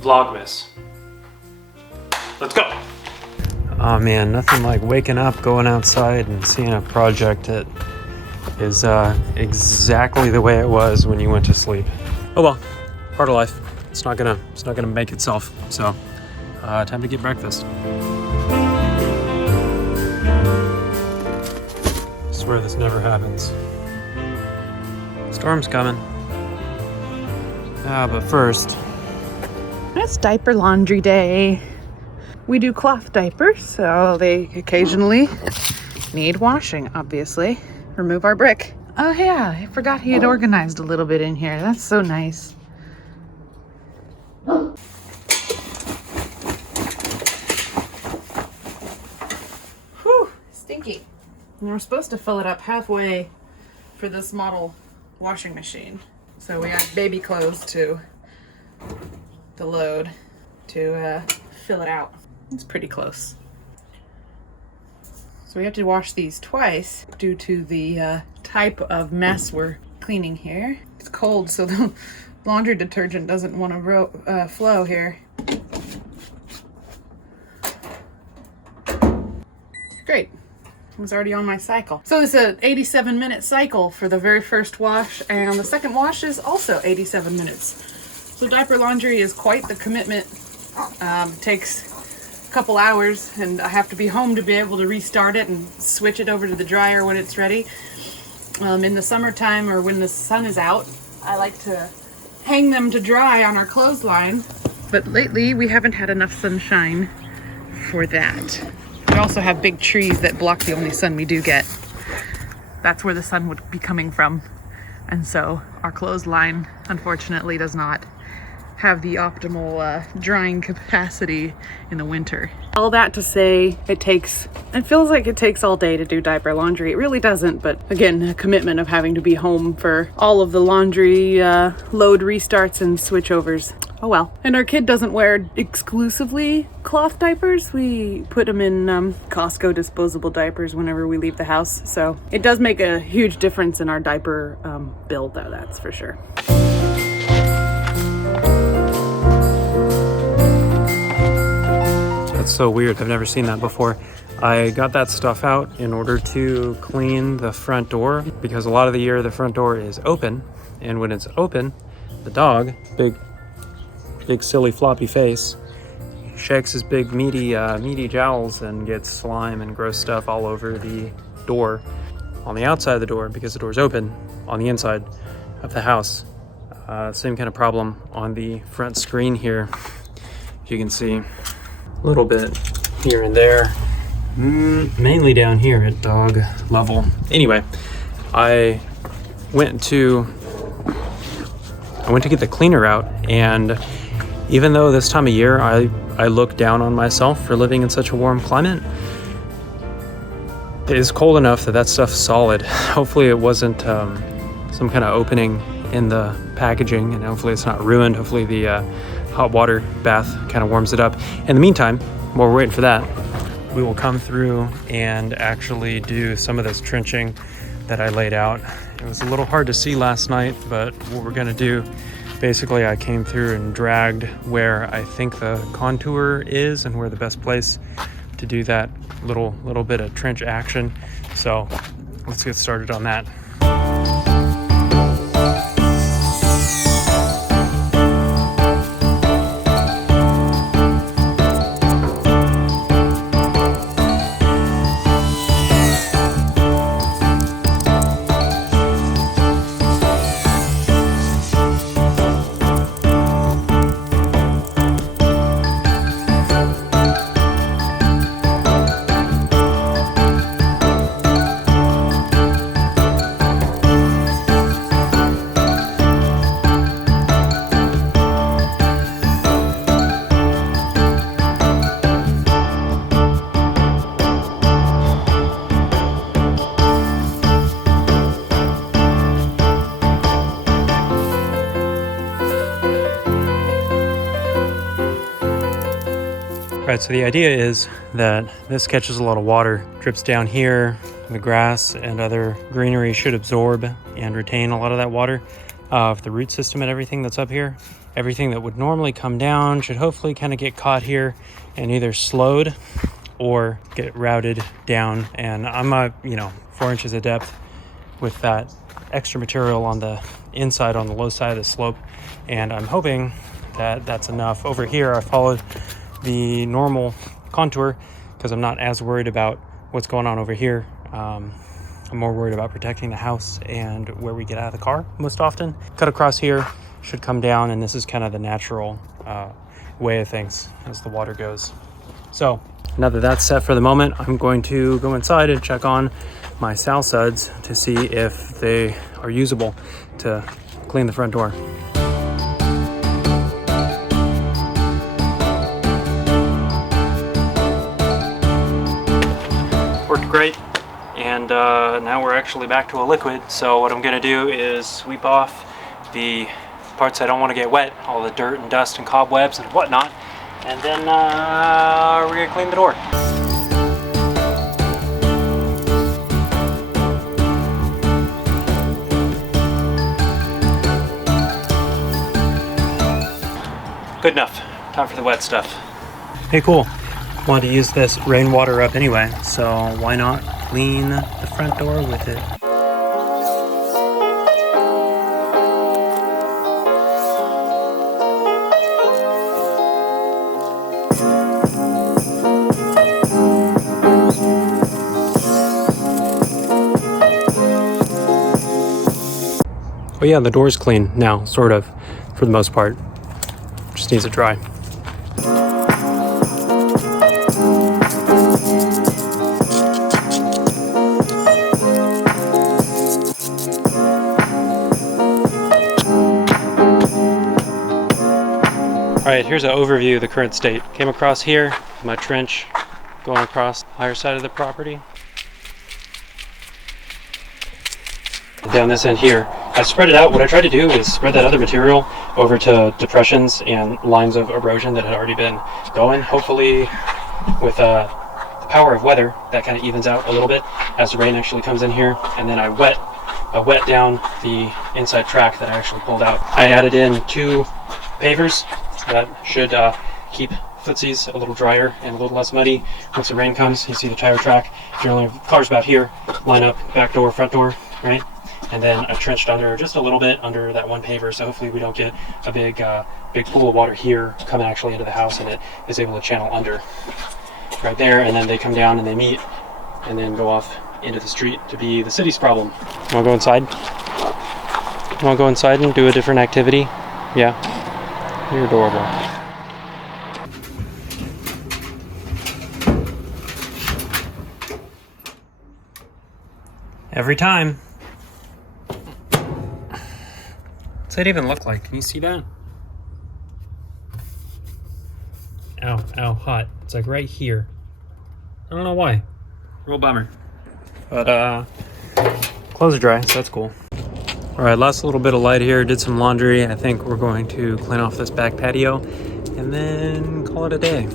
VLOGMAS. Let's go. Oh man, nothing like waking up, going outside and seeing a project that is exactly the way it was when you went to sleep. Oh well, part of life. It's not gonna make itself. So, time to get breakfast. I swear this never happens. Storm's coming. But first, it's diaper laundry day. We do cloth diapers, so they occasionally need washing, obviously. Remove our brick. Oh yeah, I forgot he had organized a little bit in here. That's so nice. Whew, stinky. And we're supposed to fill it up halfway for this model washing machine. So we add baby clothes to the load to fill it out. It's pretty close. So we have to wash these twice due to the type of mess we're cleaning here. It's cold, so the laundry detergent doesn't want to flow here. Great. I was already on my cycle. So it's an 87-minute cycle for the very first wash, and the second wash is also 87 minutes. So diaper laundry is quite the commitment. Takes a couple hours, and I have to be home to be able to restart it and switch it over to the dryer when it's ready. In the summertime or when the sun is out, I like to hang them to dry on our clothesline, but lately we haven't had enough sunshine for that. We also have big trees that block the only sun we do get. That's where the sun would be coming from. And so our clothesline, unfortunately, does not have the optimal drying capacity in the winter. All that to say, it feels like it takes all day to do diaper laundry. It really doesn't, but again, a commitment of having to be home for all of the laundry load restarts and switchovers. Oh well. And our kid doesn't wear exclusively cloth diapers. We put them in Costco disposable diapers whenever we leave the house. So it does make a huge difference in our diaper bill, though, that's for sure. That's so weird. I've never seen that before. I got that stuff out in order to clean the front door because a lot of the year the front door is open, and when it's open, the dog, big silly floppy face, shakes his big meaty jowls and gets slime and gross stuff all over the door, on the outside of the door because the door's open, on the inside of the house. Same kind of problem on the front screen here. As you can see, a little bit here and there, mainly down here at dog level. Anyway, I went to get the cleaner out, and even though this time of year I look down on myself for living in such a warm climate, it is cold enough that stuff's solid. Hopefully it wasn't some kind of opening in the packaging, and hopefully it's not ruined. Hopefully the hot water bath kind of warms it up. In the meantime, while we're waiting for that, we will come through and actually do some of this trenching that I laid out. It was a little hard to see last night, but what we're gonna do, basically I came through and dragged where I think the contour is and where the best place to do that little bit of trench action. So let's get started on that. Right, so the idea is that this catches a lot of water, drips down here, the grass and other greenery should absorb and retain a lot of that water. The root system and everything that's up here, everything that would normally come down should hopefully kind of get caught here and either slowed or get routed down. And I'm 4 inches of depth with that extra material on the inside, on the low side of the slope, and I'm hoping that that's enough. Over here I followed the normal contour because I'm not as worried about what's going on over here. I'm more worried about protecting the house and where we get out of the car most often. Cut across here should come down, and this is kind of the natural way of things as the water goes. So now that that's set for the moment, I'm going to go inside and check on my sow suds to see if they are usable to clean the front door. Worked great, and now we're actually back to a liquid. So what I'm gonna do is sweep off the parts I don't want to get wet, all the dirt and dust and cobwebs and whatnot, and then we're gonna clean the door. Good enough. Time for the wet stuff. Hey, cool. Wanted to use this rainwater up anyway, so why not clean the front door with it? Oh yeah, the door's clean now, sort of, for the most part. Just needs to dry. Alright, here's an overview of the current state. Came across here, my trench going across the higher side of the property. Down this end here, I spread it out. What I tried to do is spread that other material over to depressions and lines of erosion that had already been going. Hopefully with the power of weather, that kind of evens out a little bit as the rain actually comes in here. And then I wet down the inside track that I actually pulled out. I added in 2 pavers that should keep footsies a little drier and a little less muddy. Once the rain comes, you see the tire track. Generally, cars about here line up back door, front door, right? And then I've trenched under just a little bit under that 1 paver, so hopefully we don't get a big pool of water here coming actually into the house, and it is able to channel under right there, and then they come down and they meet and then go off into the street to be the city's problem. Want to go inside? Want to go inside and do a different activity? Yeah, you're adorable. Every time. What's that even look like? Can you see that? Ow, ow, hot. It's like right here. I don't know why. Real bummer. But clothes are dry, so that's cool. Alright, last little bit of light here. Did some laundry. I think we're going to clean off this back patio and then call it a day.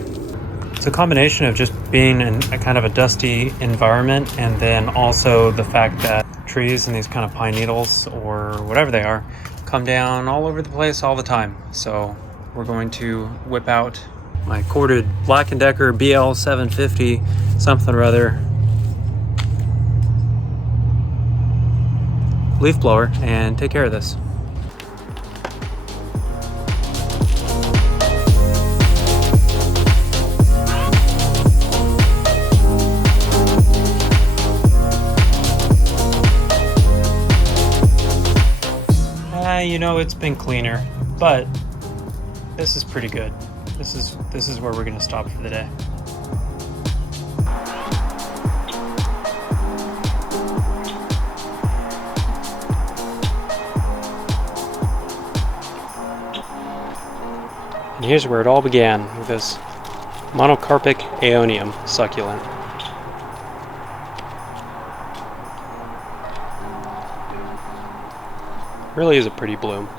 It's a combination of just being in a kind of a dusty environment, and then also the fact that trees and these kind of pine needles or whatever they are come down all over the place all the time. So we're going to whip out my corded Black & Decker BL 750 something or other leaf blower and take care of this. You know, it's been cleaner, but this is pretty good. This is where we're gonna stop for the day. And here's where it all began, with this monocarpic aeonium succulent. Really is a pretty bloom.